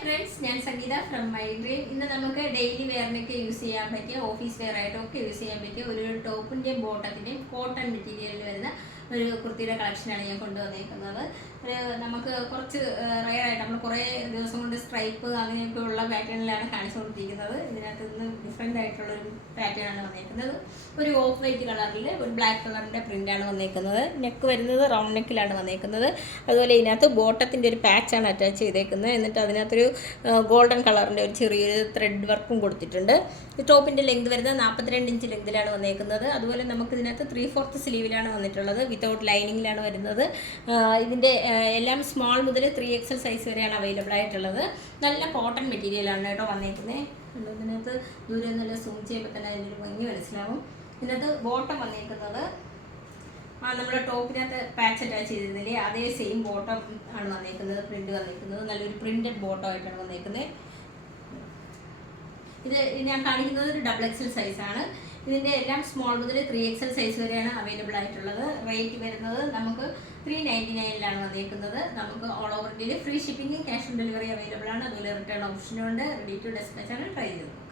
Friends ഞാൻ സംഗീത from my dream ഇന്ന് നമുക്ക് ഡെയിലി വെയറിനൊക്കെ യൂസ് ചെയ്യാൻ പറ്റിയ ഓഫീസ് വെയർ ആയിട്ടൊക്കെ യൂസ് ചെയ്യാൻ പറ്റിയ ഒരു ടോപ്പിന്റെയും ബോട്ടത്തിന്റെയും കോട്ടൺ മെറ്റീരിയലിൽ വരുന്ന ഒരു കുർത്തിയുടെ കളക്ഷനാണ് ഞാൻ കൊണ്ടുവന്നേക്കുന്നത്. ഒരു നമുക്ക് കുറച്ച് റയർ ആയിട്ട് നമ്മൾ കുറേ ദിവസം കൊണ്ട് സ്ട്രൈപ്പ് അങ്ങനെയൊക്കെ ഉള്ള പാറ്റേണിലാണ് കാണിച്ചുകൊണ്ടിരിക്കുന്നത്. ഇതിനകത്ത് നിന്ന് ഡിഫറെന്റ് ആയിട്ടുള്ള ഒരു പാറ്റേൺ ആണ് വന്നേക്കുന്നത്. ഒരു ഓഫ് വൈറ്റ് കളറിൽ ഒരു ബ്ലാക്ക് കളറിന്റെ പ്രിന്റാണ് വന്നേക്കുന്നത്. നെക്ക് വരുന്നത് റൗണ്ട് നെക്കിലാണ് വന്നേക്കുന്നത്. അതുപോലെ ഇതിനകത്ത് ബോട്ടത്തിന്റെ ഒരു പാച്ചാണ് അറ്റാച്ച് ചെയ്തേക്കുന്നത്. എന്നിട്ട് അതിനകത്തൊരു ഗോൾഡൻ കളറിന്റെ ഒരു ചെറിയൊരു ത്രെഡ് വർക്കും കൊടുത്തിട്ടുണ്ട്. ടോപ്പിന്റെ ലെങ്ത് വരുന്നത് നാൽപ്പത്തിരണ്ട് ഇഞ്ച് ലെങ്തിലാണ് വന്നേക്കുന്നത്. അതുപോലെ നമുക്ക് ഇതിനകത്ത് ത്രീ ഫോർത്ത് സ്ലീവിലാണ് വന്നിട്ടുള്ളത്. വിത്തൗട്ട് ലൈനിങ്ങിലാണ് വരുന്നത്. ഇതിന്റെ എല്ലാം സ്മോൾ മുതൽ ത്രീ എക്സൽ സൈസ് വരെയാണ് അവൈലബിൾ ആയിട്ടുള്ളത്. നല്ല കോട്ടൺ മെറ്റീരിയലാണ് കേട്ടോ വന്നിരിക്കുന്നത് ഇതിനകത്ത് ദൂരെ നല്ല സൂം ചെയ്യുമ്പോൾ തന്നെ അതിന്റെ ഒരു ഭംഗി മനസ്സിലാവും. ഇതിനകത്ത് ബോട്ടം വന്നിരിക്കുന്നത് ആ നമ്മുടെ ടോപ്പിനകത്ത് പാച്ച് അറ്റാച്ച് ചെയ്തിരുന്നില്ലേ അതേ സെയിം ബോട്ടം ആണ് വന്നിരിക്കുന്നത് പ്രിന്റ് വന്നിരിക്കുന്നത് നല്ലൊരു പ്രിന്റഡ് ബോട്ടം ആയിട്ടാണ് വന്നിരിക്കുന്നത് ഇത് ഞാൻ കാണിക്കുന്നത് ഒരു ഡബിൾ എക്സൽ സൈസാണ് ഇതിന്റെ എല്ലാം സ്മോൾ മുതൽ ത്രീ എക്സൽ സൈസ് വരെയാണ് അവൈലബിൾ ആയിട്ടുള്ളത്. റേറ്റ് വരുന്നത് നമുക്ക് ത്രീ നയന്റി നയനിലാണ് വന്നേക്കുന്നത്. നമുക്ക് ഓൾ ഓവർ ഇന്ത്യയിൽ free shipping cash on delivery available ആണ്. അതുപോലെ റിട്ടേൺ ഓപ്ഷനും ഉണ്ട്. റെഡി ടു ഡെസ്പാച്ച് ആണ്. ട്രൈ ചെയ്തത്